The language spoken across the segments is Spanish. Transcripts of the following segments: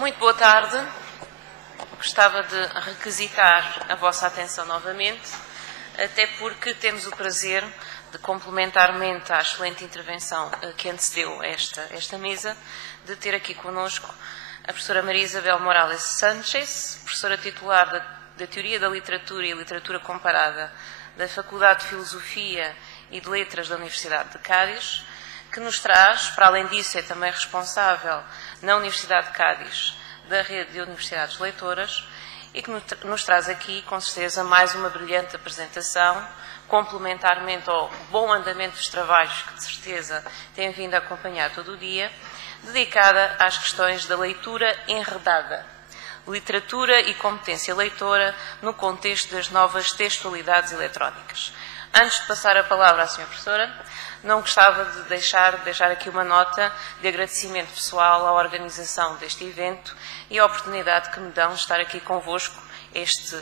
Muito boa tarde. Gostava de requisitar a vossa atenção novamente, até porque temos o prazer de, complementarmente à excelente intervenção que antecedeu esta mesa, de ter aqui connosco a professora Maria Isabel Morales Sánchez, professora titular da Teoria da Literatura e Literatura Comparada da Faculdade de Filosofia e de Letras da Universidade de Cádiz, que nos traz, para além disso, é também responsável na Universidade de Cádiz da rede de universidades leitoras e que nos traz aqui, com certeza, mais uma brilhante apresentação, complementarmente ao bom andamento dos trabalhos que, de certeza, tem vindo a acompanhar todo o dia, dedicada às questões da leitura enredada, literatura e competência leitora no contexto das novas textualidades eletrónicas. Antes de passar a palavra à Sra. Professora, não gostava de deixar aqui uma nota de agradecimento pessoal à organização deste evento e à oportunidade que me dão de estar aqui convosco este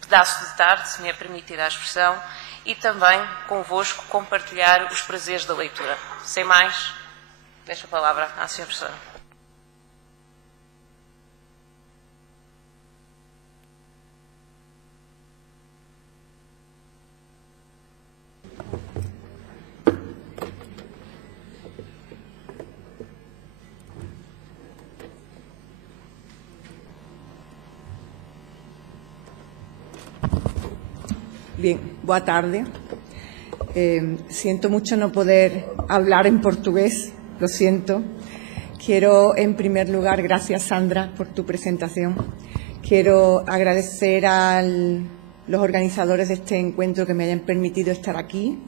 pedaço de tarde, se me é permitida a expressão, e também convosco compartilhar os prazeres da leitura. Sem mais, deixo a palavra à Sra. Professora. Bien, boa tarde. Siento mucho no poder hablar en portugués, lo siento. Quiero, en primer lugar, gracias Sandra por tu presentación. Quiero agradecer a los organizadores de este encuentro que me hayan permitido estar aquí.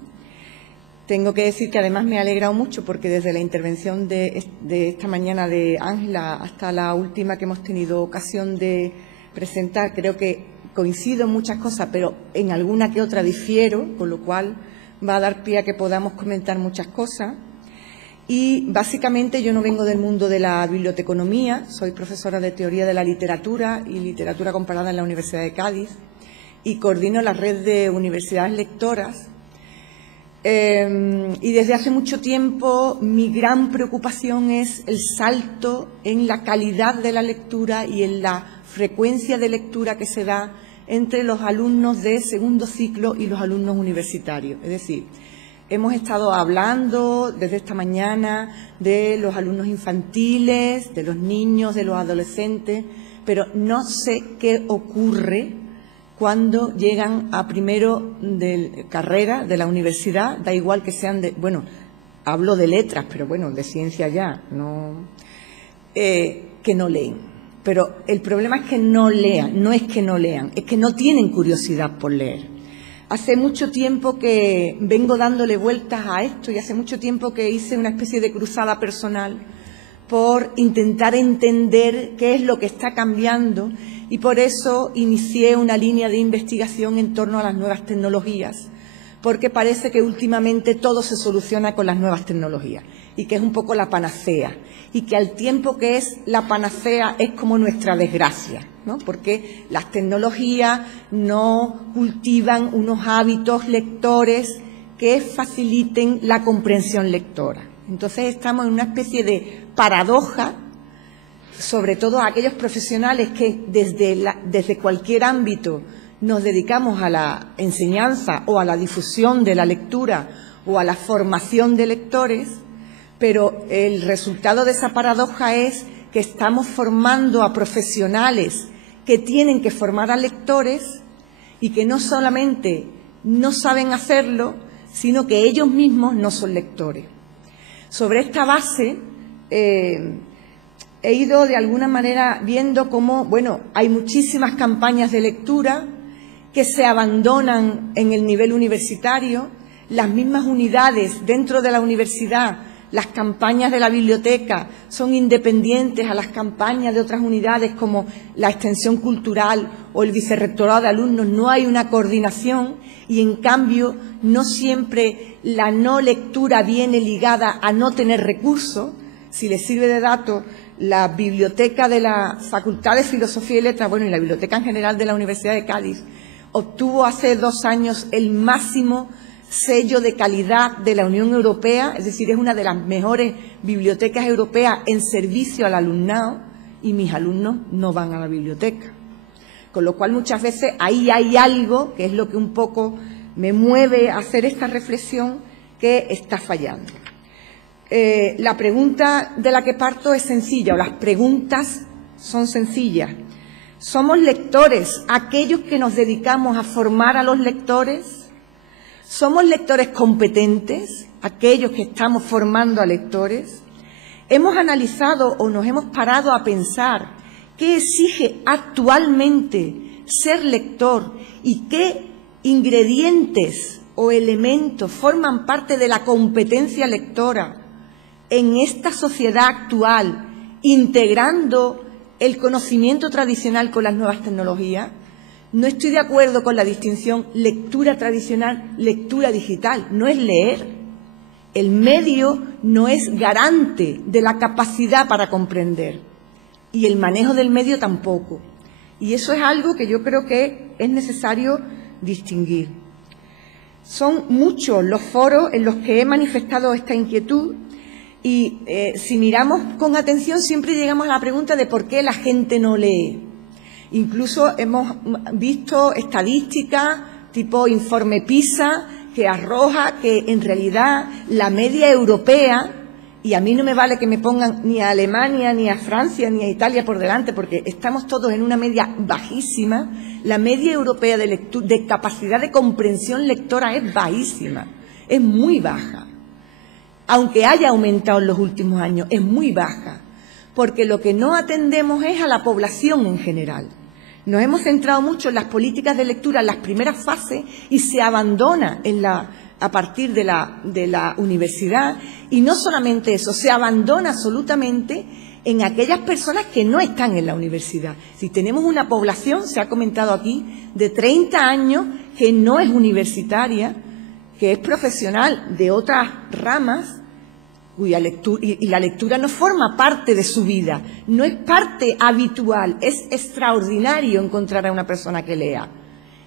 Tengo que decir que además me ha alegrado mucho porque desde la intervención de esta mañana de Ángela hasta la última que hemos tenido ocasión de presentar, creo que coincido en muchas cosas, pero en alguna que otra difiero, con lo cual va a dar pie a que podamos comentar muchas cosas. Y básicamente yo no vengo del mundo de la biblioteconomía, soy profesora de Teoría de la Literatura y Literatura Comparada en la Universidad de Cádiz y coordino la red de universidades lectoras. Y desde hace mucho tiempo mi gran preocupación es el salto en la calidad de la lectura y en la frecuencia de lectura que se da entre los alumnos de segundo ciclo y los alumnos universitarios. Es decir, hemos estado hablando desde esta mañana de los alumnos infantiles, de los niños, de los adolescentes, pero no sé qué ocurre cuando llegan a primero de carrera de la universidad, da igual que sean de, bueno, hablo de letras, pero bueno, de ciencia ya, no, que no leen. Pero el problema es que no lean, no es que no lean, es que no tienen curiosidad por leer. Hace mucho tiempo que vengo dándole vueltas a esto y hace mucho tiempo que hice una especie de cruzada personal por intentar entender qué es lo que está cambiando y por eso inicié una línea de investigación en torno a las nuevas tecnologías, porque parece que últimamente todo se soluciona con las nuevas tecnologías y que es un poco la panacea, y que al tiempo que es la panacea es como nuestra desgracia, ¿no? Porque las tecnologías no cultivan unos hábitos lectores que faciliten la comprensión lectora. Entonces estamos en una especie de paradoja, sobre todo a aquellos profesionales que desde cualquier ámbito nos dedicamos a la enseñanza o a la difusión de la lectura o a la formación de lectores, pero el resultado de esa paradoja es que estamos formando a profesionales que tienen que formar a lectores y que no solamente no saben hacerlo, sino que ellos mismos no son lectores. Sobre esta base he ido de alguna manera viendo cómo, bueno, hay muchísimas campañas de lectura que se abandonan en el nivel universitario, las mismas unidades dentro de la universidad. Las campañas de la biblioteca son independientes a las campañas de otras unidades como la extensión cultural o el vicerrectorado de alumnos. No hay una coordinación y, en cambio, no siempre la no lectura viene ligada a no tener recursos. Si les sirve de dato, la biblioteca de la Facultad de Filosofía y Letras, bueno, y la biblioteca en general de la Universidad de Cádiz, obtuvo hace 2 años el máximo sello de calidad de la Unión Europea, es decir, es una de las mejores bibliotecas europeas en servicio al alumnado, y mis alumnos no van a la biblioteca. Con lo cual, muchas veces ahí hay algo, que es lo que un poco me mueve a hacer esta reflexión, que está fallando. La pregunta de la que parto es sencilla, o las preguntas son sencillas. ¿Somos lectores aquellos que nos dedicamos a formar a los lectores? ¿Somos lectores competentes aquellos que estamos formando a lectores? ¿Hemos analizado o nos hemos parado a pensar qué exige actualmente ser lector y qué ingredientes o elementos forman parte de la competencia lectora en esta sociedad actual, integrando el conocimiento tradicional con las nuevas tecnologías? No estoy de acuerdo con la distinción lectura tradicional, lectura digital. No es leer. El medio no es garante de la capacidad para comprender, y el manejo del medio tampoco. Y eso es algo que yo creo que es necesario distinguir. Son muchos los foros en los que he manifestado esta inquietud y si miramos con atención siempre llegamos a la pregunta de por qué la gente no lee. Incluso hemos visto estadísticas tipo informe PISA que arroja que en realidad la media europea, y a mí no me vale que me pongan ni a Alemania, ni a Francia, ni a Italia por delante, porque estamos todos en una media bajísima, la media europea de capacidad de comprensión lectora es bajísima, es muy baja. Aunque haya aumentado en los últimos años, es muy baja, porque lo que no atendemos es a la población en general. Nos hemos centrado mucho en las políticas de lectura en las primeras fases y se abandona a partir de la universidad, y no solamente eso, se abandona absolutamente en aquellas personas que no están en la universidad. Si tenemos una población, se ha comentado aquí, de 30 años que no es universitaria, que es profesional de otras ramas, cuya lectura, y la lectura no forma parte de su vida, no es parte habitual, es extraordinario encontrar a una persona que lea.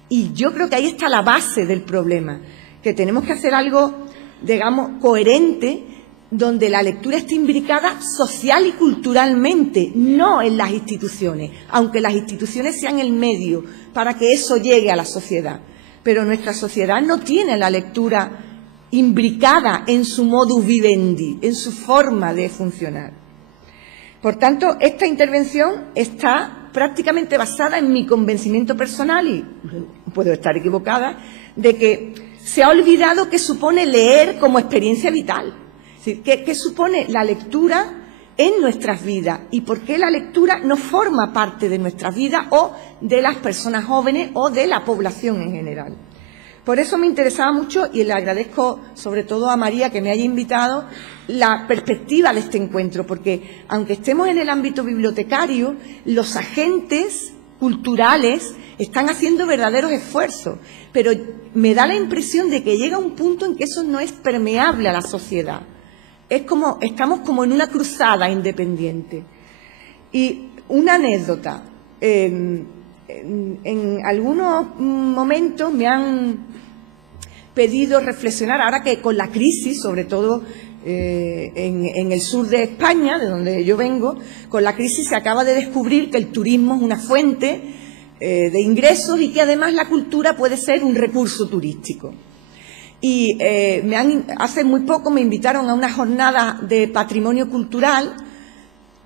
Y yo creo que ahí está la base del problema, que tenemos que hacer algo, digamos, coherente, donde la lectura esté imbricada social y culturalmente, no en las instituciones, aunque las instituciones sean el medio para que eso llegue a la sociedad. Pero nuestra sociedad no tiene la lectura imbricada en su modus vivendi, en su forma de funcionar. Por tanto, esta intervención está prácticamente basada en mi convencimiento personal, y puedo estar equivocada, de que se ha olvidado qué supone leer como experiencia vital. Es decir, qué supone la lectura en nuestras vidas y por qué la lectura no forma parte de nuestras vidas o de las personas jóvenes o de la población en general. Por eso me interesaba mucho, y le agradezco sobre todo a María que me haya invitado, la perspectiva de este encuentro, porque aunque estemos en el ámbito bibliotecario, los agentes culturales están haciendo verdaderos esfuerzos, pero me da la impresión de que llega un punto en que eso no es permeable a la sociedad. Es como, estamos como en una cruzada independiente. Y una anécdota. En algunos momentos me han pedido reflexionar, ahora que con la crisis, sobre todo en el sur de España, de donde yo vengo, con la crisis se acaba de descubrir que el turismo es una fuente de ingresos y que además la cultura puede ser un recurso turístico. Y hace muy poco me invitaron a una jornada de patrimonio cultural,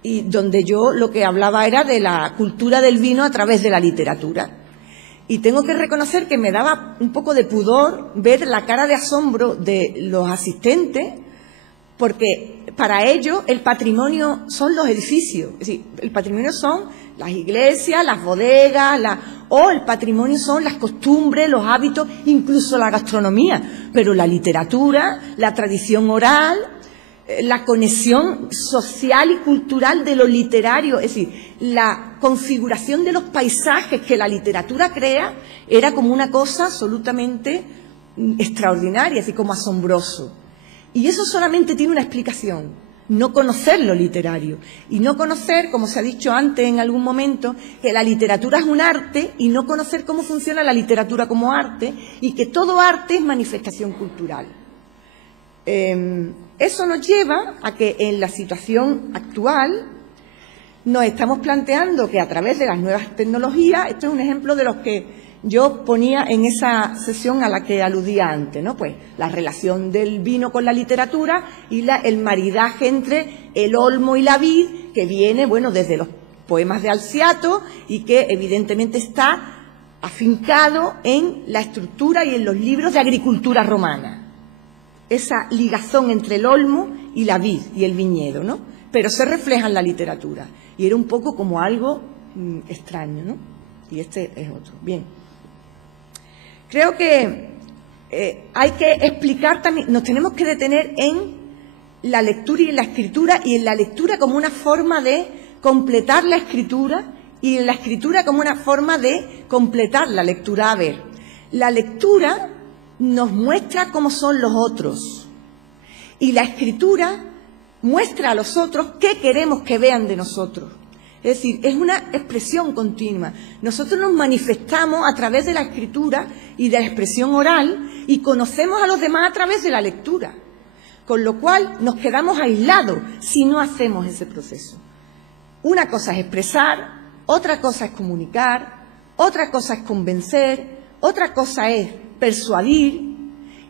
y donde yo lo que hablaba era de la cultura del vino a través de la literatura. Y tengo que reconocer que me daba un poco de pudor ver la cara de asombro de los asistentes, porque para ellos el patrimonio son los edificios. Es decir, el patrimonio son las iglesias, las bodegas, o el patrimonio son las costumbres, los hábitos, incluso la gastronomía. Pero la literatura, la tradición oral, la conexión social y cultural de lo literario, es decir, la configuración de los paisajes que la literatura crea, era como una cosa absolutamente extraordinaria, así como asombroso. Y eso solamente tiene una explicación. no conocer lo literario. Y no conocer, como se ha dicho antes en algún momento, que la literatura es un arte y no conocer cómo funciona la literatura como arte y que todo arte es manifestación cultural. Eso nos lleva a que en la situación actual nos estamos planteando que a través de las nuevas tecnologías, esto es un ejemplo de los que yo ponía en esa sesión a la que aludía antes, ¿no? Pues la relación del vino con la literatura y el maridaje entre el olmo y la vid, que viene, bueno, desde los poemas de Alciato y que evidentemente está afincado en la estructura y en los libros de agricultura romana. Esa ligazón entre el olmo y la vid y el viñedo, ¿no? Pero se refleja en la literatura. Y era un poco como algo extraño, ¿no? Y este es otro. Bien. Creo que hay que explicar también, nos tenemos que detener en la lectura y en la escritura, y en la lectura como una forma de completar la escritura y en la escritura como una forma de completar la lectura. A ver, la lectura nos muestra cómo son los otros y la escritura muestra a los otros qué queremos que vean de nosotros. Es decir, es una expresión continua. Nosotros nos manifestamos a través de la escritura y de la expresión oral y conocemos a los demás a través de la lectura. Con lo cual nos quedamos aislados si no hacemos ese proceso. Una cosa es expresar, otra cosa es comunicar, otra cosa es convencer, otra cosa es persuadir,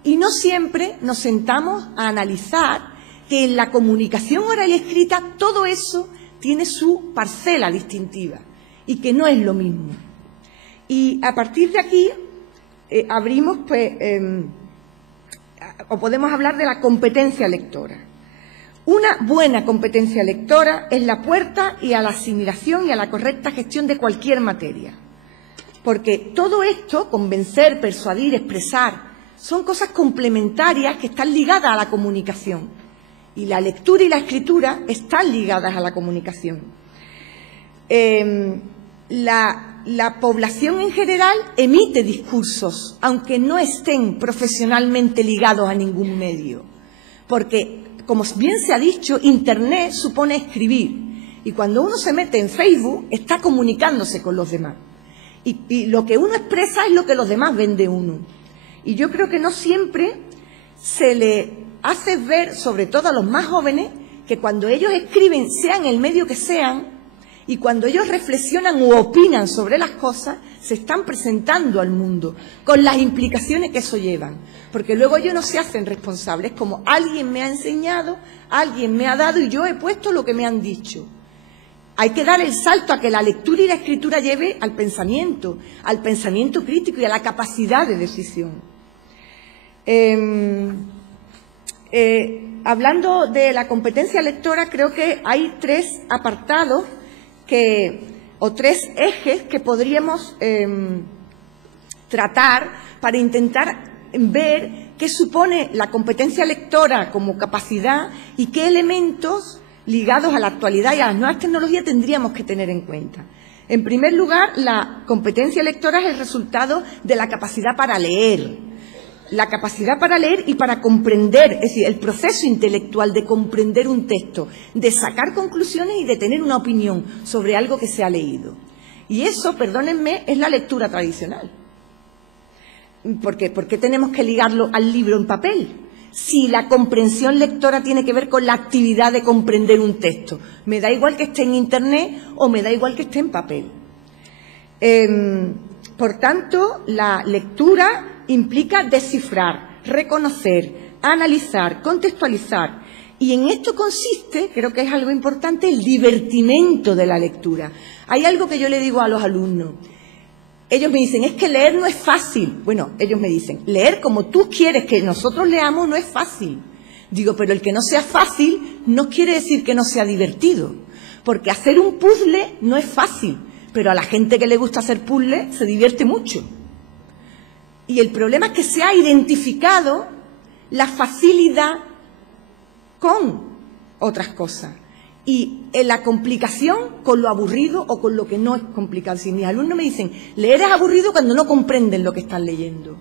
y no siempre nos sentamos a analizar que en la comunicación oral y escrita todo eso tiene su parcela distintiva y que no es lo mismo. Y a partir de aquí abrimos, pues, o podemos hablar de la competencia lectora. Una buena competencia lectora es la puerta y a la asimilación y a la correcta gestión de cualquier materia. Porque todo esto, convencer, persuadir, expresar, son cosas complementarias que están ligadas a la comunicación. Y la lectura y la escritura están ligadas a la comunicación. La población en general emite discursos, aunque no estén profesionalmente ligados a ningún medio. Porque, como bien se ha dicho, Internet supone escribir. Y cuando uno se mete en Facebook, está comunicándose con los demás. Y lo que uno expresa es lo que los demás ven de uno. Y yo creo que no siempre se le hace ver, sobre todo a los más jóvenes, que cuando ellos escriben, sean el medio que sean, y cuando ellos reflexionan u opinan sobre las cosas, se están presentando al mundo, con las implicaciones que eso lleva. Porque luego ellos no se hacen responsables, como alguien me ha enseñado, alguien me ha dado y yo he puesto lo que me han dicho. Hay que dar el salto a que la lectura y la escritura lleve al pensamiento crítico y a la capacidad de decisión. Hablando de la competencia lectora, creo que hay tres apartados o tres ejes que podríamos tratar para intentar ver qué supone la competencia lectora como capacidad y qué elementos ligados a la actualidad y a las nuevas tecnologías tendríamos que tener en cuenta. En primer lugar, la competencia lectora es el resultado de la capacidad para leer. La capacidad para leer y para comprender, es decir, el proceso intelectual de comprender un texto, de sacar conclusiones y de tener una opinión sobre algo que se ha leído. Y eso, perdónenme, es la lectura tradicional. ¿Por qué? ¿Por qué tenemos que ligarlo al libro en papel? Si la comprensión lectora tiene que ver con la actividad de comprender un texto. Me da igual que esté en Internet o me da igual que esté en papel. Por tanto, la lectura implica descifrar, reconocer, analizar, contextualizar. Y en esto consiste, creo que es algo importante, el divertimento de la lectura. Hay algo que yo le digo a los alumnos. Ellos me dicen, es que leer no es fácil. Bueno, ellos me dicen, leer como tú quieres que nosotros leamos no es fácil. Digo, pero el que no sea fácil no quiere decir que no sea divertido. Porque hacer un puzzle no es fácil, pero a la gente que le gusta hacer puzzle se divierte mucho. Y el problema es que se ha identificado la facilidad con otras cosas. Y en la complicación con lo aburrido o con lo que no es complicado. Si mis alumnos me dicen, leer es aburrido cuando no comprenden lo que están leyendo.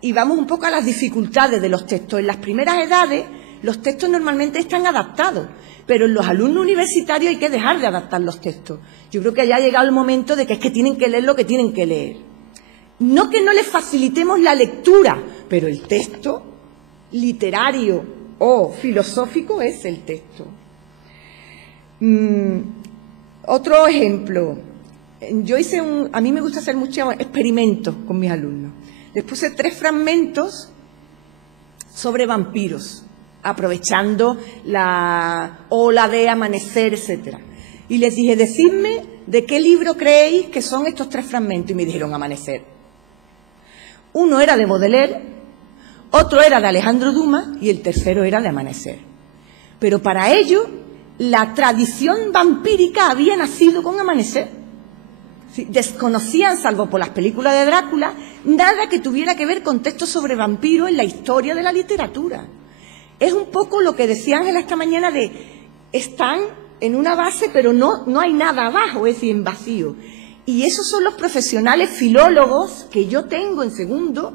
Y vamos un poco a las dificultades de los textos. En las primeras edades, los textos normalmente están adaptados, pero en los alumnos universitarios hay que dejar de adaptar los textos. Yo creo que ya ha llegado el momento de que es que tienen que leer lo que tienen que leer. No que no les facilitemos la lectura, pero el texto literario o filosófico es el texto. Otro ejemplo. A mí me gusta hacer muchos experimentos con mis alumnos. Les puse 3 fragmentos sobre vampiros, aprovechando la ola de Amanecer, etcétera. Y les dije, decidme de qué libro creéis que son estos 3 fragmentos. Y me dijeron Amanecer. Uno era de Baudelaire, otro era de Alejandro Dumas y el tercero era de Amanecer. Pero para ellos, la tradición vampírica había nacido con Amanecer. Sí, desconocían, salvo por las películas de Drácula, nada que tuviera que ver con textos sobre vampiros en la historia de la literatura. Es un poco lo que decía Ángela esta mañana de están en una base pero no hay nada abajo, es decir, en vacío. Y esos son los profesionales filólogos que yo tengo en segundo,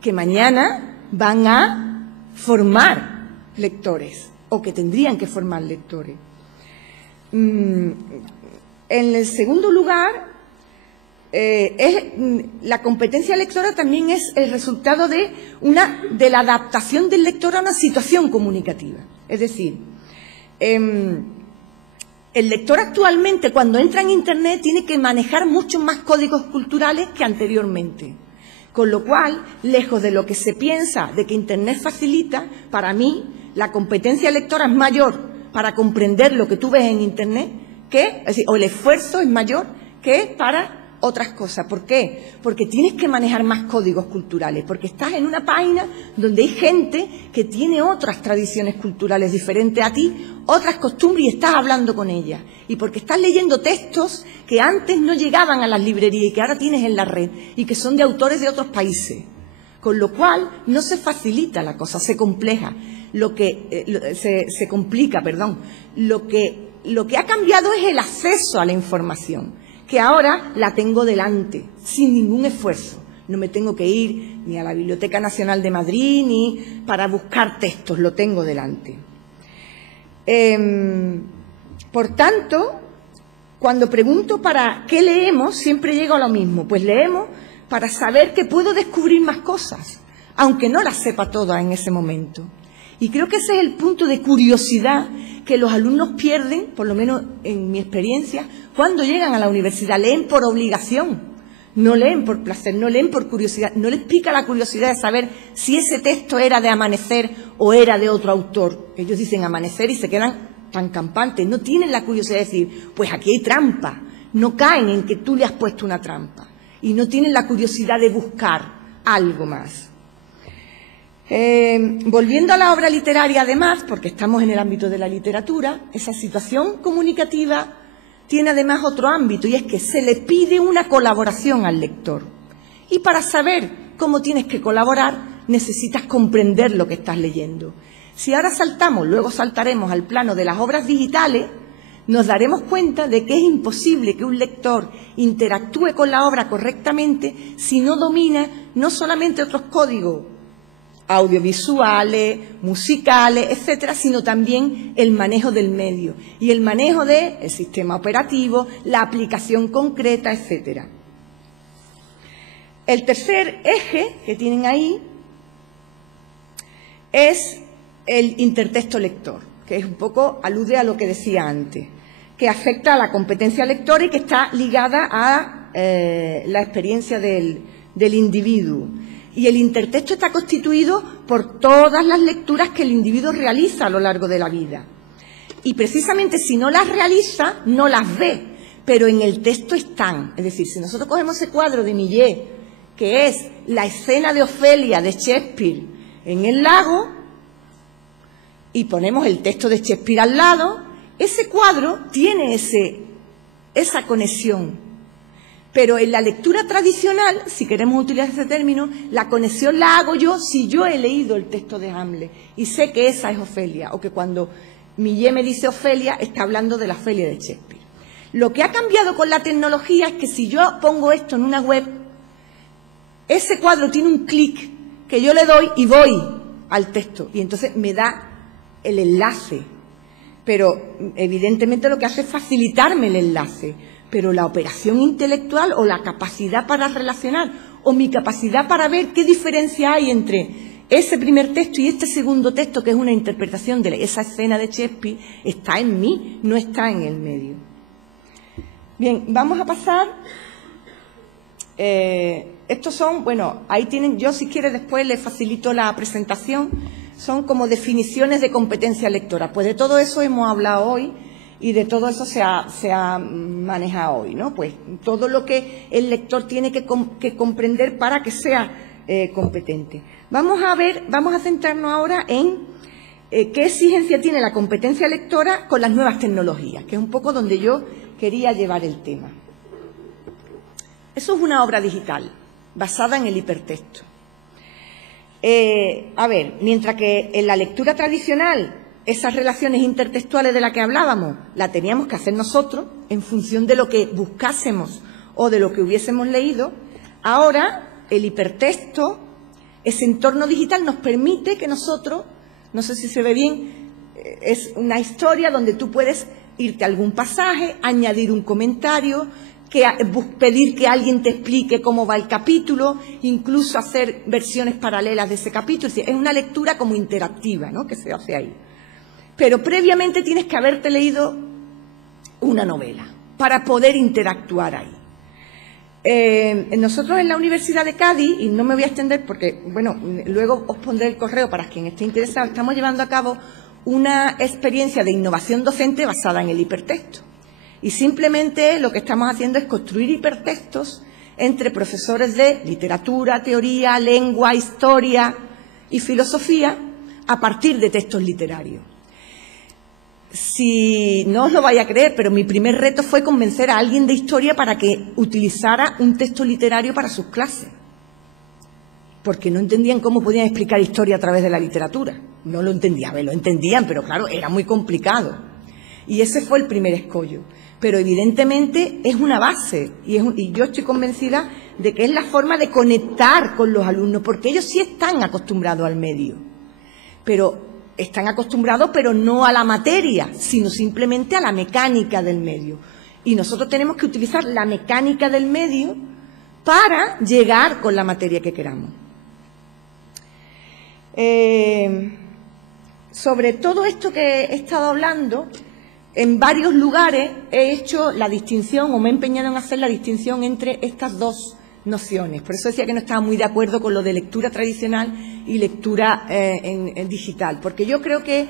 que mañana van a formar lectores o que tendrían que formar lectores. En el segundo lugar, la competencia lectora también es el resultado de la adaptación del lector a una situación comunicativa. Es decir, el lector actualmente, cuando entra en Internet, tiene que manejar muchos más códigos culturales que anteriormente. Con lo cual, lejos de lo que se piensa de que Internet facilita, para mí, la competencia lectora es mayor para comprender lo que tú ves en Internet, o el esfuerzo es mayor que para otras cosas. ¿Por qué? Porque tienes que manejar más códigos culturales, porque estás en una página donde hay gente que tiene otras tradiciones culturales diferentes a ti, otras costumbres y estás hablando con ellas. Y porque estás leyendo textos que antes no llegaban a las librerías y que ahora tienes en la red y que son de autores de otros países. Con lo cual no se facilita la cosa, se compleja. Se complica, perdón. Lo que ha cambiado es el acceso a la información, que ahora la tengo delante, sin ningún esfuerzo. No me tengo que ir ni a la Biblioteca Nacional de Madrid ni para buscar textos, lo tengo delante. Por tanto, cuando pregunto para qué leemos, siempre llego a lo mismo. Pues leemos para saber que puedo descubrir más cosas, aunque no las sepa todas en ese momento. Y creo que ese es el punto de curiosidad que los alumnos pierden, por lo menos en mi experiencia, cuando llegan a la universidad. Leen por obligación, no leen por placer, no leen por curiosidad, no les pica la curiosidad de saber si ese texto era de Amanecer o era de otro autor. Ellos dicen Amanecer y se quedan tan campantes, no tienen la curiosidad de decir, pues aquí hay trampa, no caen en que tú le has puesto una trampa y no tienen la curiosidad de buscar algo más. Volviendo a la obra literaria, además, porque estamos en el ámbito de la literatura, esa situación comunicativa tiene además otro ámbito, y es que se le pide una colaboración al lector. Y para saber cómo tienes que colaborar, necesitas comprender lo que estás leyendo. Si ahora saltamos, luego saltaremos al plano de las obras digitales, nos daremos cuenta de que es imposible que un lector interactúe con la obra correctamente si no domina no solamente otros códigos audiovisuales, musicales, etcétera, sino también el manejo del medio y el manejo del sistema operativo, la aplicación concreta, etcétera. El tercer eje que tienen ahí es el intertexto lector, que es un poco, alude a lo que decía antes, que afecta a la competencia lectora y que está ligada a la experiencia del individuo. Y el intertexto está constituido por todas las lecturas que el individuo realiza a lo largo de la vida. Y precisamente si no las realiza, no las ve, pero en el texto están. Es decir, si nosotros cogemos ese cuadro de Millet, que es la escena de Ofelia de Shakespeare en el lago, y ponemos el texto de Shakespeare al lado, ese cuadro tiene esa conexión. Pero en la lectura tradicional, si queremos utilizar ese término, la conexión la hago yo si yo he leído el texto de Hamlet y sé que esa es Ofelia, o que cuando Millet me dice Ofelia, está hablando de la Ofelia de Shakespeare. Lo que ha cambiado con la tecnología es que si yo pongo esto en una web, ese cuadro tiene un clic que yo le doy y voy al texto, y entonces me da el enlace, pero evidentemente lo que hace es facilitarme el enlace, pero la operación intelectual o la capacidad para relacionar o mi capacidad para ver qué diferencia hay entre ese primer texto y este segundo texto, que es una interpretación de esa escena de Shakespeare, está en mí, no está en el medio. Bien, vamos a pasar. Estos son, bueno, ahí tienen, yo si quiere después les facilito la presentación, son como definiciones de competencia lectora. Pues de todo eso hemos hablado hoy y de todo eso se ha manejado hoy, ¿no? Pues todo lo que el lector tiene que comprender para que sea competente. Vamos a centrarnos ahora en qué exigencia tiene la competencia lectora con las nuevas tecnologías, que es un poco donde yo quería llevar el tema. Eso es una obra digital basada en el hipertexto. A ver, mientras que en la lectura tradicional esas relaciones intertextuales de las que hablábamos las teníamos que hacer nosotros en función de lo que buscásemos o de lo que hubiésemos leído, ahora el hipertexto, ese entorno digital nos permite que nosotros, no sé si se ve bien, es una historia donde tú puedes irte a algún pasaje, añadir un comentario, pedir que alguien te explique cómo va el capítulo, incluso hacer versiones paralelas de ese capítulo. Es decir, es una lectura como interactiva, ¿no?, que se hace ahí. Pero previamente tienes que haberte leído una novela para poder interactuar ahí. Nosotros en la Universidad de Cádiz, y no me voy a extender porque, bueno, luego os pondré el correo para quien esté interesado, estamos llevando a cabo una experiencia de innovación docente basada en el hipertexto. Y simplemente lo que estamos haciendo es construir hipertextos entre profesores de literatura, teoría, lengua, historia y filosofía a partir de textos literarios. Si no os lo vais a creer, pero mi primer reto fue convencer a alguien de historia para que utilizara un texto literario para sus clases, porque no entendían cómo podían explicar historia a través de la literatura. No lo entendían, lo entendían, pero claro, era muy complicado. Y ese fue el primer escollo. Pero evidentemente es una base y yo estoy convencida de que es la forma de conectar con los alumnos, porque ellos sí están acostumbrados al medio, pero están acostumbrados pero no a la materia, sino simplemente a la mecánica del medio. Y nosotros tenemos que utilizar la mecánica del medio para llegar con la materia que queramos. Sobre todo esto que he estado hablando, en varios lugares he hecho la distinción, o me he empeñado en hacer la distinción entre estas dos nociones. Por eso decía que no estaba muy de acuerdo con lo de lectura tradicional y lectura en digital, porque yo creo que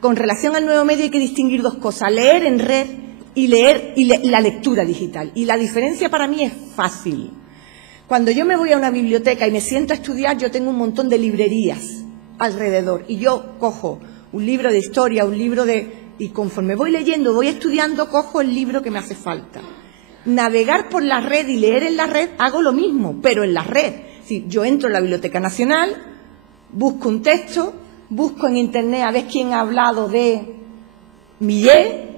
con relación al nuevo medio hay que distinguir dos cosas: leer en red y la lectura digital. Y la diferencia para mí es fácil. Cuando yo me voy a una biblioteca y me siento a estudiar, yo tengo un montón de librerías alrededor y yo cojo un libro de historia, un libro y conforme voy leyendo, voy estudiando, cojo el libro que me hace falta. Navegar por la red y leer en la red, hago lo mismo, pero en la red. Sí, yo entro en la Biblioteca Nacional, busco un texto, busco en Internet a ver quién ha hablado de Millet,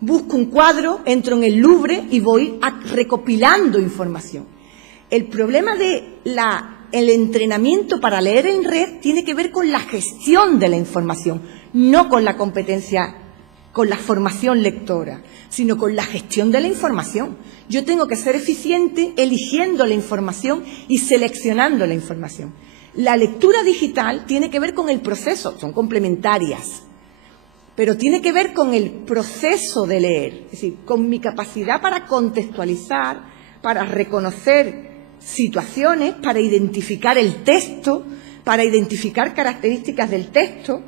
busco un cuadro, entro en el Louvre y voy recopilando información. El problema de el entrenamiento para leer en red tiene que ver con la gestión de la información, no con la competencia, con la formación lectora, sino con la gestión de la información. Yo tengo que ser eficiente eligiendo la información y seleccionando la información. La lectura digital tiene que ver con el proceso, son complementarias, pero tiene que ver con el proceso de leer, es decir, con mi capacidad para contextualizar, para reconocer situaciones, para identificar el texto, para identificar características del texto.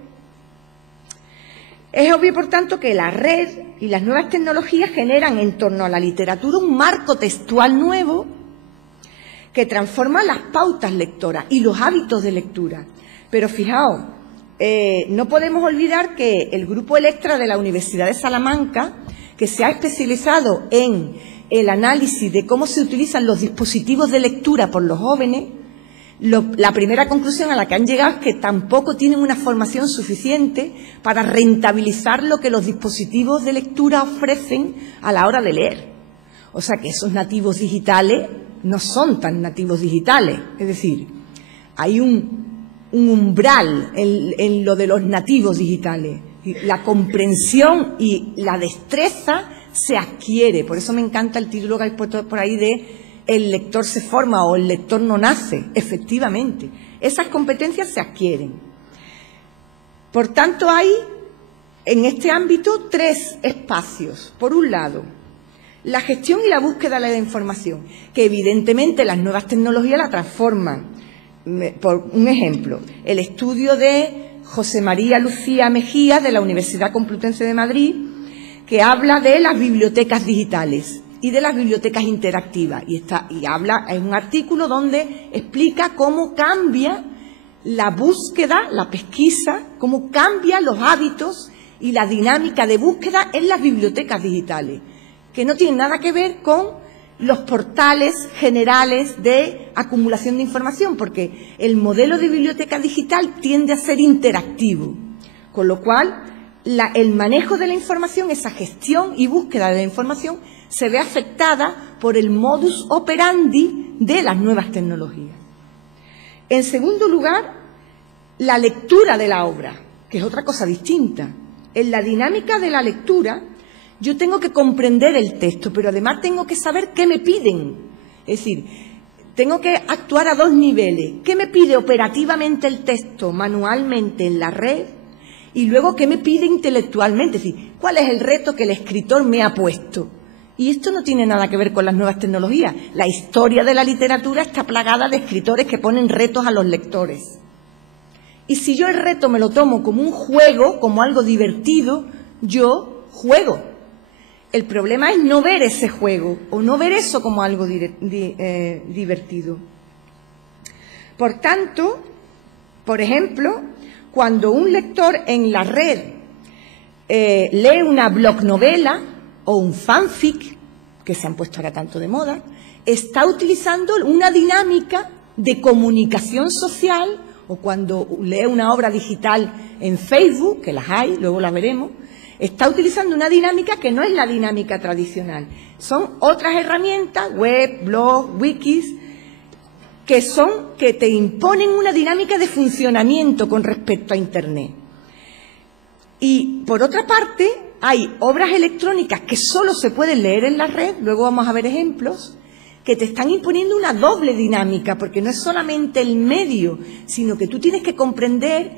Es obvio, por tanto, que la red y las nuevas tecnologías generan en torno a la literatura un marco textual nuevo que transforma las pautas lectoras y los hábitos de lectura. Pero fijaos, no podemos olvidar que el Grupo Electra de la Universidad de Salamanca, que se ha especializado en el análisis de cómo se utilizan los dispositivos de lectura por los jóvenes, la primera conclusión a la que han llegado es que tampoco tienen una formación suficiente para rentabilizar lo que los dispositivos de lectura ofrecen a la hora de leer. O sea que esos nativos digitales no son tan nativos digitales. Es decir, hay un umbral en lo de los nativos digitales. La comprensión y la destreza se adquiere. Por eso me encanta el título que hay puesto por ahí de el lector se forma o el lector no nace. Efectivamente, esas competencias se adquieren. Por tanto, hay en este ámbito 3 espacios. Por un lado, la gestión y la búsqueda de la información, que evidentemente las nuevas tecnologías la transforman. Por un ejemplo, el estudio de José María Lucía Mejía, de la Universidad Complutense de Madrid, que habla de las bibliotecas digitales y de las bibliotecas interactivas. Y habla en un artículo donde explica cómo cambia la búsqueda, la pesquisa, cómo cambian los hábitos y la dinámica de búsqueda en las bibliotecas digitales, que no tienen nada que ver con los portales generales de acumulación de información, porque el modelo de biblioteca digital tiende a ser interactivo, con lo cual el manejo de la información, esa gestión y búsqueda de la información, se ve afectada por el modus operandi de las nuevas tecnologías. En segundo lugar, la lectura de la obra, que es otra cosa distinta. En la dinámica de la lectura, yo tengo que comprender el texto, pero además tengo que saber qué me piden. Es decir, tengo que actuar a 2 niveles. ¿Qué me pide operativamente el texto manualmente en la red? Y luego, ¿qué me pide intelectualmente? Es decir, ¿cuál es el reto que el escritor me ha puesto? Y esto no tiene nada que ver con las nuevas tecnologías. La historia de la literatura está plagada de escritores que ponen retos a los lectores. Y si yo el reto me lo tomo como un juego, como algo divertido, yo juego. El problema es no ver ese juego o no ver eso como algo divertido. Por tanto, por ejemplo, cuando un lector en la red lee una blognovela o un fanfic, que se han puesto ahora tanto de moda, está utilizando una dinámica de comunicación social, o cuando lee una obra digital en Facebook, que las hay, luego las veremos, está utilizando una dinámica que no es la dinámica tradicional. Son otras herramientas, web, blog, wikis, que te imponen una dinámica de funcionamiento con respecto a Internet. Y, por otra parte, hay obras electrónicas que solo se pueden leer en la red, luego vamos a ver ejemplos, que te están imponiendo una doble dinámica, porque no es solamente el medio, sino que tú tienes que comprender,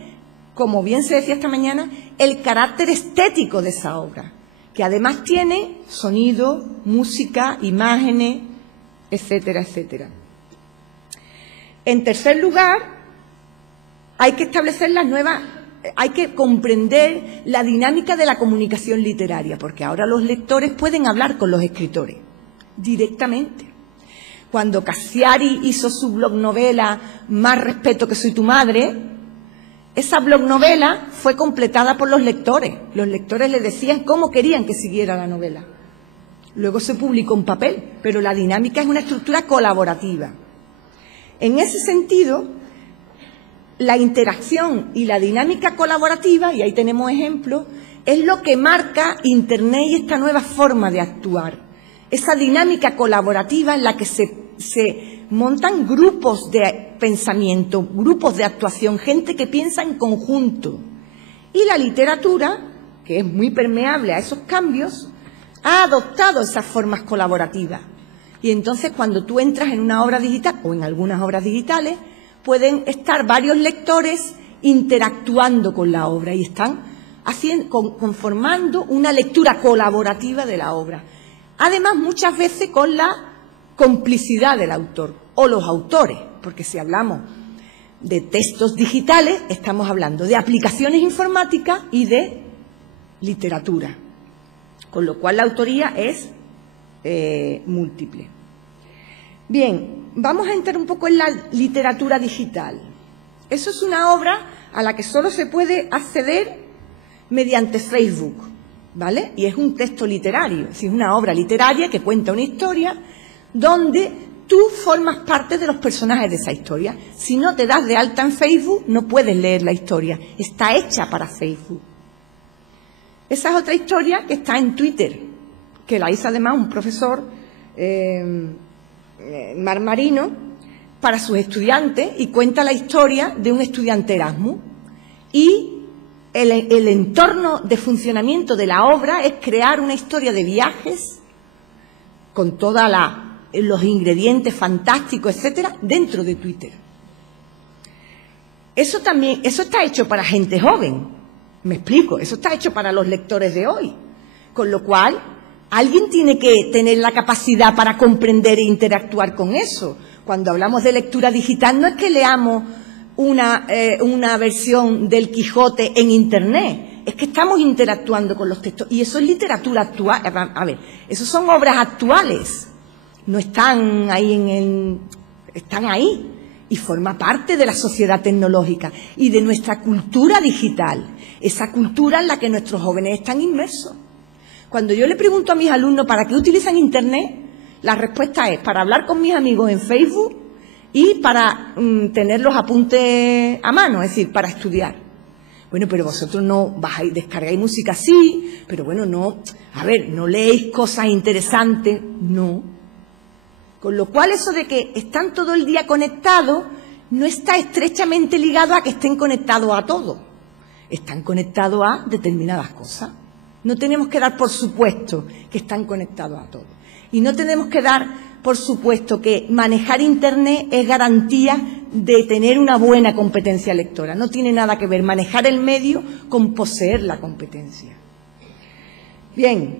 como bien se decía esta mañana, el carácter estético de esa obra, que además tiene sonido, música, imágenes, etcétera, etcétera. En tercer lugar, hay que establecer hay que comprender la dinámica de la comunicación literaria, porque ahora los lectores pueden hablar con los escritores directamente. Cuando Cassiari hizo su blognovela Más respeto que soy tu madre, esa blognovela fue completada por los lectores. Los lectores le decían cómo querían que siguiera la novela. Luego se publicó en papel, pero la dinámica es una estructura colaborativa. En ese sentido, la interacción y la dinámica colaborativa, y ahí tenemos ejemplos, es lo que marca Internet y esta nueva forma de actuar. Esa dinámica colaborativa en la que se montan grupos de pensamiento, grupos de actuación, gente que piensa en conjunto. Y la literatura, que es muy permeable a esos cambios, ha adoptado esas formas colaborativas. Y entonces, cuando tú entras en una obra digital, o en algunas obras digitales, pueden estar varios lectores interactuando con la obra y están conformando una lectura colaborativa de la obra. Además, muchas veces con la complicidad del autor o los autores, porque si hablamos de textos digitales, estamos hablando de aplicaciones informáticas y de literatura, con lo cual la autoría es múltiple. Bien, vamos a entrar un poco en la literatura digital. Eso es una obra a la que solo se puede acceder mediante Facebook, ¿vale? Y es un texto literario, es decir, una obra literaria que cuenta una historia donde tú formas parte de los personajes de esa historia. Si no te das de alta en Facebook, no puedes leer la historia. Está hecha para Facebook. Esa es otra historia que está en Twitter, que la hizo además un profesor Mar Marino, para sus estudiantes y cuenta la historia de un estudiante Erasmus. Y el entorno de funcionamiento de la obra es crear una historia de viajes con todos los ingredientes fantásticos, etcétera, dentro de Twitter. Eso está hecho para gente joven, me explico, eso está hecho para los lectores de hoy, con lo cual alguien tiene que tener la capacidad para comprender e interactuar con eso. Cuando hablamos de lectura digital no es que leamos una versión del Quijote en Internet, es que estamos interactuando con los textos y eso es literatura actual. A ver, eso son obras actuales, no están ahí están ahí y forma parte de la sociedad tecnológica y de nuestra cultura digital, esa cultura en la que nuestros jóvenes están inmersos. Cuando yo le pregunto a mis alumnos ¿para qué utilizan Internet?, la respuesta es para hablar con mis amigos en Facebook y para tener los apuntes a mano, es decir, para estudiar. Bueno, pero vosotros no bajáis, descargáis música, sí, pero bueno, no, a ver, no leéis cosas interesantes, no. Con lo cual eso de que están todo el día conectados no está estrechamente ligado a que estén conectados a todo. Están conectados a determinadas cosas. No tenemos que dar por supuesto que están conectados a todo. Y no tenemos que dar por supuesto que manejar Internet es garantía de tener una buena competencia lectora. No tiene nada que ver manejar el medio con poseer la competencia. Bien,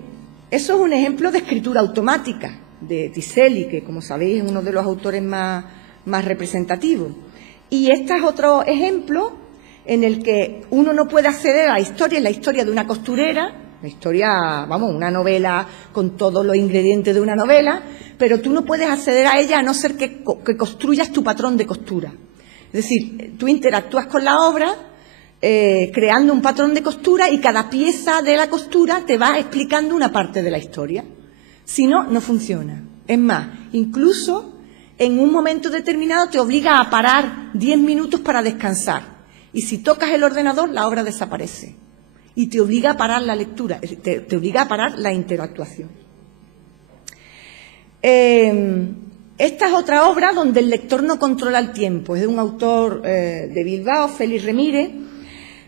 eso es un ejemplo de escritura automática de Tiselli, que como sabéis es uno de los autores más representativos. Y este es otro ejemplo en el que uno no puede acceder a la historia de una costurera, una historia, vamos, una novela con todos los ingredientes de una novela, pero tú no puedes acceder a ella a no ser que construyas tu patrón de costura. Es decir, tú interactúas con la obra creando un patrón de costura y cada pieza de la costura te va explicando una parte de la historia. Si no, no funciona. Es más, incluso en un momento determinado te obliga a parar 10 minutos para descansar. Y si tocas el ordenador, la obra desaparece. Y te obliga a parar la lectura, te obliga a parar la interactuación. Esta es otra obra donde el lector no controla el tiempo. Es de un autor de Bilbao, Félix Remírez.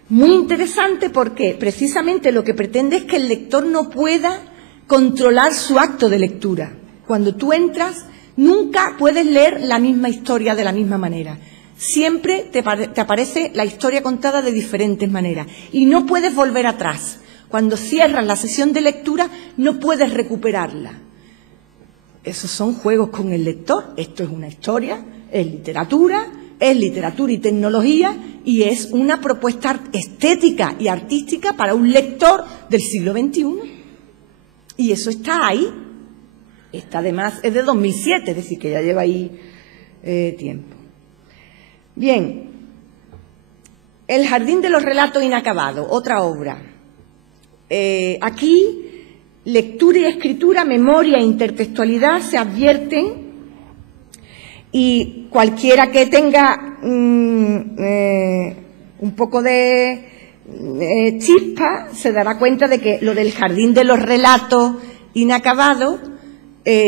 Muy interesante porque precisamente lo que pretende es que el lector no pueda controlar su acto de lectura. Cuando tú entras, nunca puedes leer la misma historia de la misma manera. Siempre te aparece la historia contada de diferentes maneras y no puedes volver atrás. Cuando cierras la sesión de lectura, no puedes recuperarla. Esos son juegos con el lector. Esto es una historia, es literatura y tecnología y es una propuesta estética y artística para un lector del siglo XXI. Y eso está ahí. Esta además es de 2007, es decir, que ya lleva ahí tiempo. Bien, El jardín de los relatos inacabados, otra obra. Aquí, lectura y escritura, memoria e intertextualidad se advierten y cualquiera que tenga un poco de chispa se dará cuenta de que lo del jardín de los relatos inacabados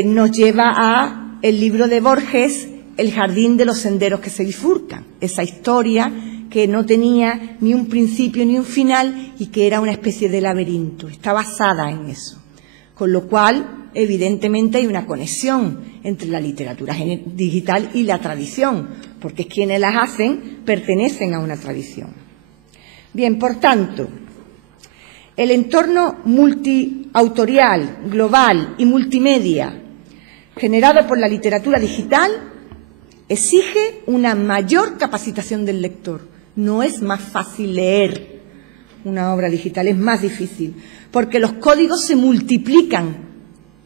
nos lleva a el libro de Borges, El jardín de los senderos que se bifurcan, esa historia que no tenía ni un principio ni un final y que era una especie de laberinto, está basada en eso. Con lo cual, evidentemente, hay una conexión entre la literatura digital y la tradición, porque quienes las hacen pertenecen a una tradición. Bien, por tanto, el entorno multiautorial, global y multimedia generado por la literatura digital exige una mayor capacitación del lector. No es más fácil leer una obra digital, es más difícil, porque los códigos se multiplican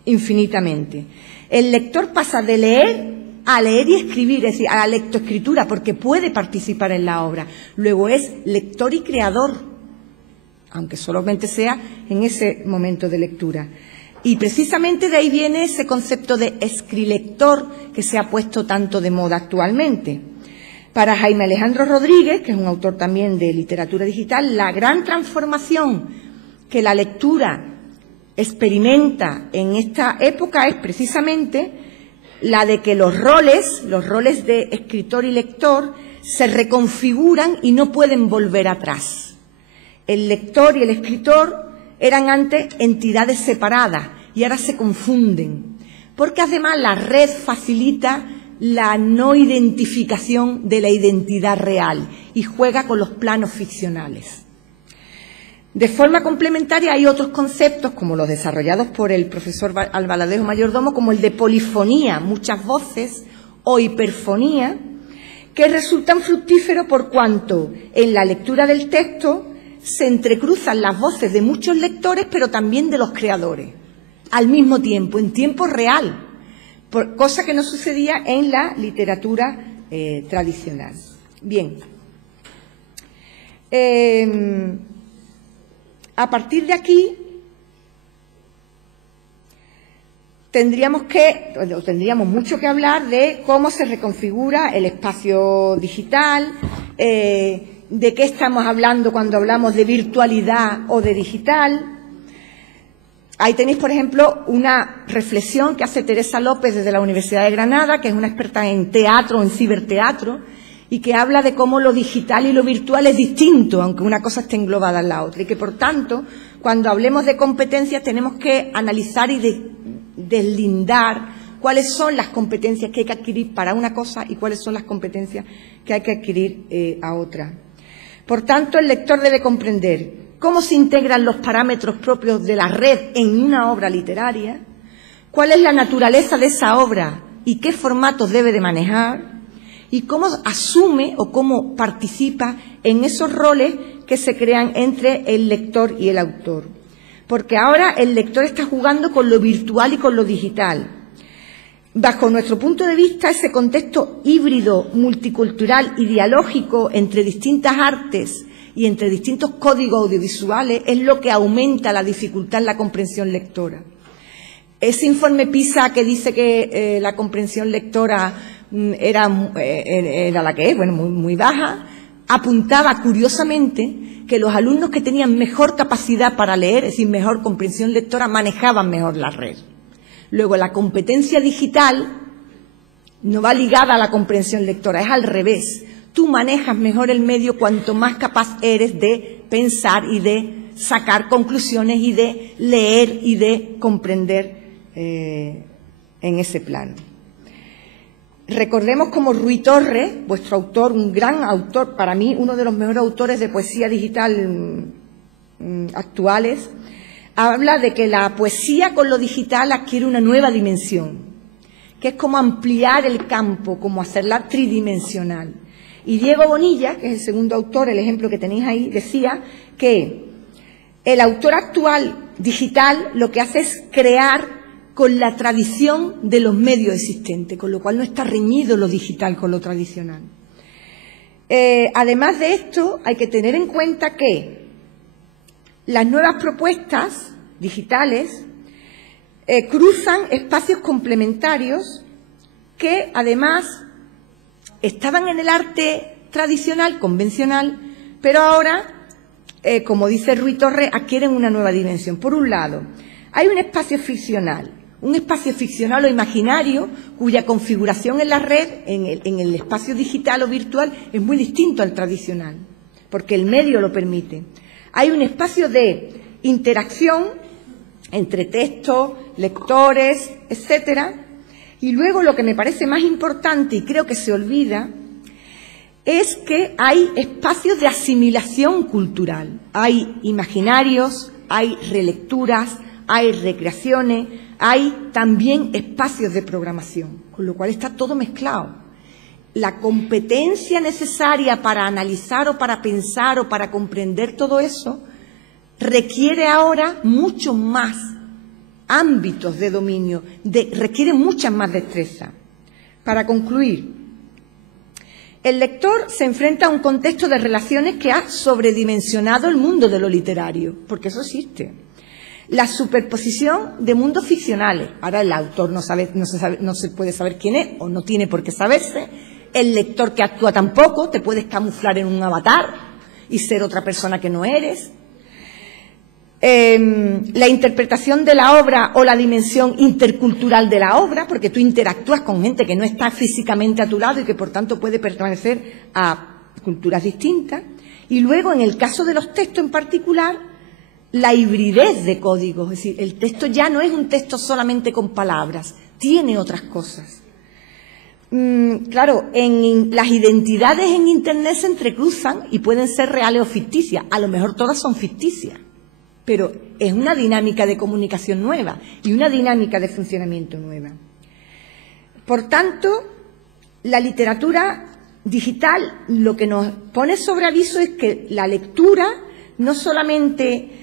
infinitamente. El lector pasa de leer a leer y escribir, es decir, a la lectoescritura, porque puede participar en la obra. Luego es lector y creador, aunque solamente sea en ese momento de lectura. Y precisamente de ahí viene ese concepto de escrilector que se ha puesto tanto de moda actualmente. Para Jaime Alejandro Rodríguez, que es un autor también de literatura digital, la gran transformación que la lectura experimenta en esta época es precisamente la de que los roles de escritor y lector, se reconfiguran y no pueden volver atrás. El lector y el escritor eran antes entidades separadas y ahora se confunden, porque además la red facilita la no identificación de la identidad real y juega con los planos ficcionales. De forma complementaria hay otros conceptos, como los desarrollados por el profesor Albaladejo Mayordomo, como el de polifonía, muchas voces, o hiperfonía, que resultan fructíferos por cuanto en la lectura del texto se entrecruzan las voces de muchos lectores, pero también de los creadores, al mismo tiempo, en tiempo real, cosa que no sucedía en la literatura tradicional. Bien. A partir de aquí tendríamos mucho que hablar de cómo se reconfigura el espacio digital, de qué estamos hablando cuando hablamos de virtualidad o de digital. Ahí tenéis, por ejemplo, una reflexión que hace Teresa López desde la Universidad de Granada, que es una experta en teatro, en ciberteatro, y que habla de cómo lo digital y lo virtual es distinto, aunque una cosa esté englobada en la otra, y que, por tanto, cuando hablemos de competencias tenemos que analizar y deslindar cuáles son las competencias que hay que adquirir para una cosa y cuáles son las competencias que hay que adquirir a otra. Por tanto, el lector debe comprender cómo se integran los parámetros propios de la red en una obra literaria, cuál es la naturaleza de esa obra y qué formatos debe de manejar, y cómo asume o cómo participa en esos roles que se crean entre el lector y el autor. Porque ahora el lector está jugando con lo virtual y con lo digital. Bajo nuestro punto de vista, ese contexto híbrido, multicultural y dialógico entre distintas artes y entre distintos códigos audiovisuales es lo que aumenta la dificultad en la comprensión lectora. Ese informe PISA que dice que la comprensión lectora era la que es, bueno, muy baja, apuntaba curiosamente que los alumnos que tenían mejor capacidad para leer, es decir, mejor comprensión lectora, manejaban mejor la red. Luego, la competencia digital no va ligada a la comprensión lectora, es al revés. Tú manejas mejor el medio cuanto más capaz eres de pensar y de sacar conclusiones y de leer y de comprender en ese plano. Recordemos como Rui Torres, vuestro autor, un gran autor, para mí uno de los mejores autores de poesía digital actuales, habla de que la poesía con lo digital adquiere una nueva dimensión, que es como ampliar el campo, como hacerla tridimensional. Y Diego Bonilla, que es el segundo autor, el ejemplo que tenéis ahí, decía que el autor actual digital lo que hace es crear con la tradición de los medios existentes, con lo cual no está reñido lo digital con lo tradicional. Además de esto, hay que tener en cuenta que las nuevas propuestas digitales cruzan espacios complementarios que, además, estaban en el arte tradicional, convencional, pero ahora, como dice Rui Torres, adquieren una nueva dimensión. Por un lado, hay un espacio ficcional o imaginario cuya configuración en la red, en el espacio digital o virtual, es muy distinto al tradicional, porque el medio lo permite. Hay un espacio de interacción entre textos, lectores, etcétera, y luego lo que me parece más importante y creo que se olvida es que hay espacios de asimilación cultural, hay imaginarios, hay relecturas, hay recreaciones, hay también espacios de programación, con lo cual está todo mezclado. La competencia necesaria para analizar o para pensar o para comprender todo eso requiere ahora mucho más ámbitos de dominio, requiere mucha más destreza. Para concluir, el lector se enfrenta a un contexto de relaciones que ha sobredimensionado el mundo de lo literario, porque eso existe. La superposición de mundos ficcionales. Ahora el autor no se puede saber quién es o no tiene por qué saberse. El lector que actúa tampoco, te puedes camuflar en un avatar y ser otra persona que no eres. la interpretación de la obra o la dimensión intercultural de la obra, porque tú interactúas con gente que no está físicamente a tu lado y que, por tanto, puede pertenecer a culturas distintas. Y luego, en el caso de los textos en particular, la hibridez de códigos. Es decir, el texto ya no es un texto solamente con palabras, tiene otras cosas. Claro, las identidades en Internet se entrecruzan y pueden ser reales o ficticias. A lo mejor todas son ficticias, pero es una dinámica de comunicación nueva y una dinámica de funcionamiento nueva. Por tanto, la literatura digital lo que nos pone sobre aviso es que la lectura no solamente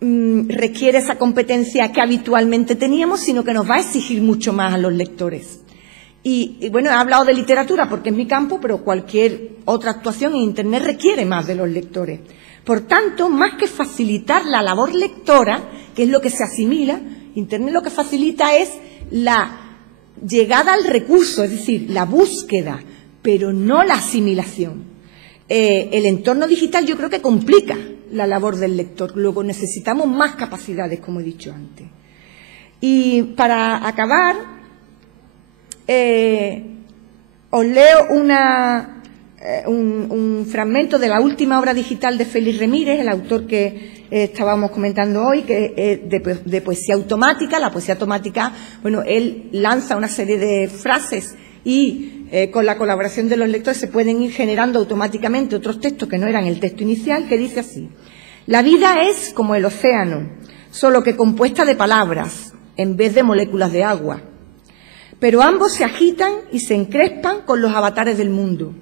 requiere esa competencia que habitualmente teníamos, sino que nos va a exigir mucho más a los lectores. Y bueno, he hablado de literatura porque es mi campo, pero cualquier otra actuación en Internet requiere más de los lectores. Por tanto, más que facilitar la labor lectora, que es lo que se asimila, Internet lo que facilita es la llegada al recurso, es decir, la búsqueda, pero no la asimilación. El entorno digital yo creo que complica la labor del lector. Luego necesitamos más capacidades, como he dicho antes. Y para acabar, os leo un fragmento de la última obra digital de Félix Remírez, el autor que estábamos comentando hoy, que es de poesía automática. La poesía automática, bueno, él lanza una serie de frases y con la colaboración de los lectores se pueden ir generando automáticamente otros textos que no eran el texto inicial, que dice así: la vida es como el océano, solo que compuesta de palabras en vez de moléculas de agua. Pero ambos se agitan y se encrespan con los avatares del mundo.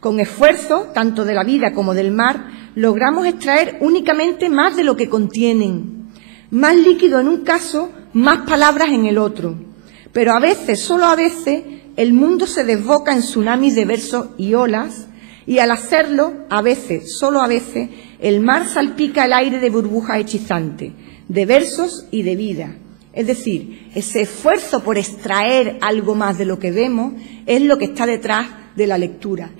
Con esfuerzo, tanto de la vida como del mar, logramos extraer únicamente más de lo que contienen. Más líquido en un caso, más palabras en el otro. Pero a veces, solo a veces, el mundo se desboca en tsunamis de versos y olas, y al hacerlo, a veces, solo a veces, el mar salpica el aire de burbujas hechizantes, de versos y de vida. Es decir, ese esfuerzo por extraer algo más de lo que vemos es lo que está detrás de la lectura.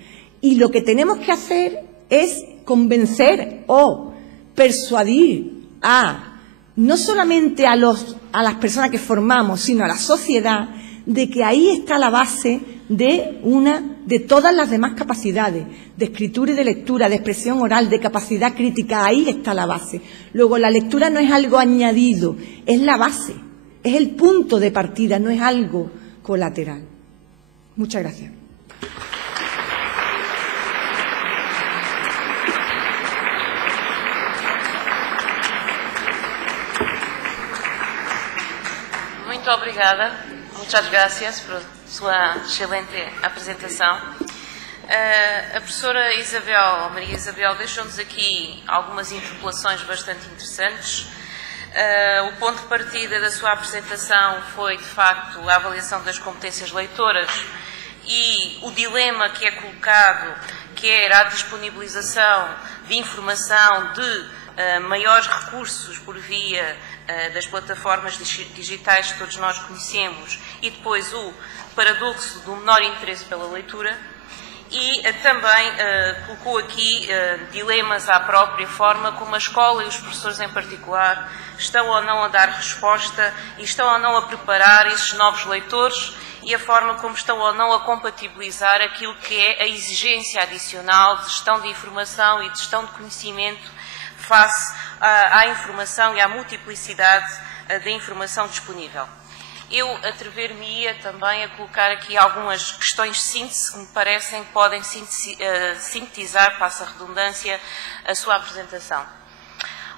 Y lo que tenemos que hacer es convencer o persuadir no solamente a las personas que formamos, sino a la sociedad, de que ahí está la base de todas las demás capacidades, de escritura y de lectura, de expresión oral, de capacidad crítica. Ahí está la base. Luego, la lectura no es algo añadido, es la base, es el punto de partida, no es algo colateral. Muchas gracias. Muito obrigada, muchas gracias por sua excelente apresentação. A professora Maria Isabel, deixou-nos aqui algumas interpelações bastante interessantes. O ponto de partida da sua apresentação foi, de facto, a avaliação das competências leitoras e o dilema que é colocado, que era a disponibilização de informação de maiores recursos por via das plataformas digitais que todos nós conhecemos e depois o paradoxo do menor interesse pela leitura. E também colocou aqui dilemas à própria forma como a escola e os professores em particular estão ou não a dar resposta e estão ou não a preparar esses novos leitores e a forma como estão ou não a compatibilizar aquilo que é a exigência adicional de gestão de informação e de gestão de conhecimento face à informação e à multiplicidade da informação disponível. Eu atrever-me-ia também a colocar aqui algumas questões de síntese que me parecem que podem sintetizar, passa a redundância, a sua apresentação.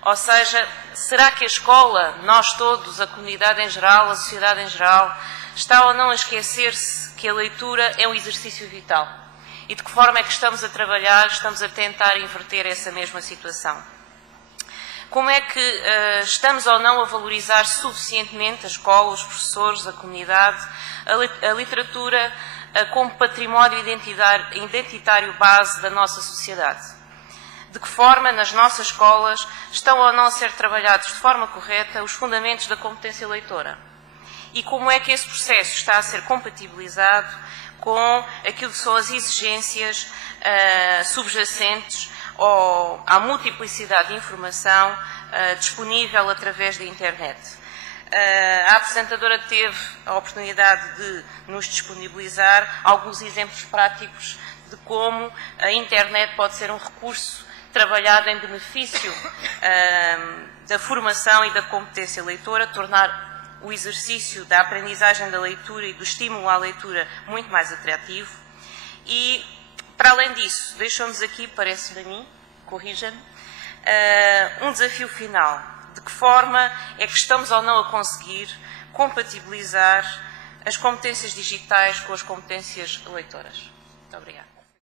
Ou seja, será que a escola, nós todos, a comunidade em geral, a sociedade em geral, está ou não a esquecer-se que a leitura é um exercício vital? E de que forma é que estamos a trabalhar, estamos a tentar inverter essa mesma situação? Como é que estamos ou não a valorizar suficientemente a escola, os professores, a comunidade, a literatura como património identitário base da nossa sociedade? De que forma, nas nossas escolas, estão ou não a ser trabalhados de forma correta os fundamentos da competência leitora? E como é que esse processo está a ser compatibilizado com aquilo que são as exigências subjacentes à multiplicidade de informação disponível através da internet. A apresentadora teve a oportunidade de nos disponibilizar alguns exemplos práticos de como a internet pode ser um recurso trabalhado em benefício da formação e da competência leitora, tornar o exercício da aprendizagem da leitura e do estímulo à leitura muito mais atrativo. E, para além disso, deixou-nos aqui, parece-me a mim, corrija-me, um desafio final. De que forma é que estamos ou não a conseguir compatibilizar as competências digitais com as competências leitoras? Muito obrigada.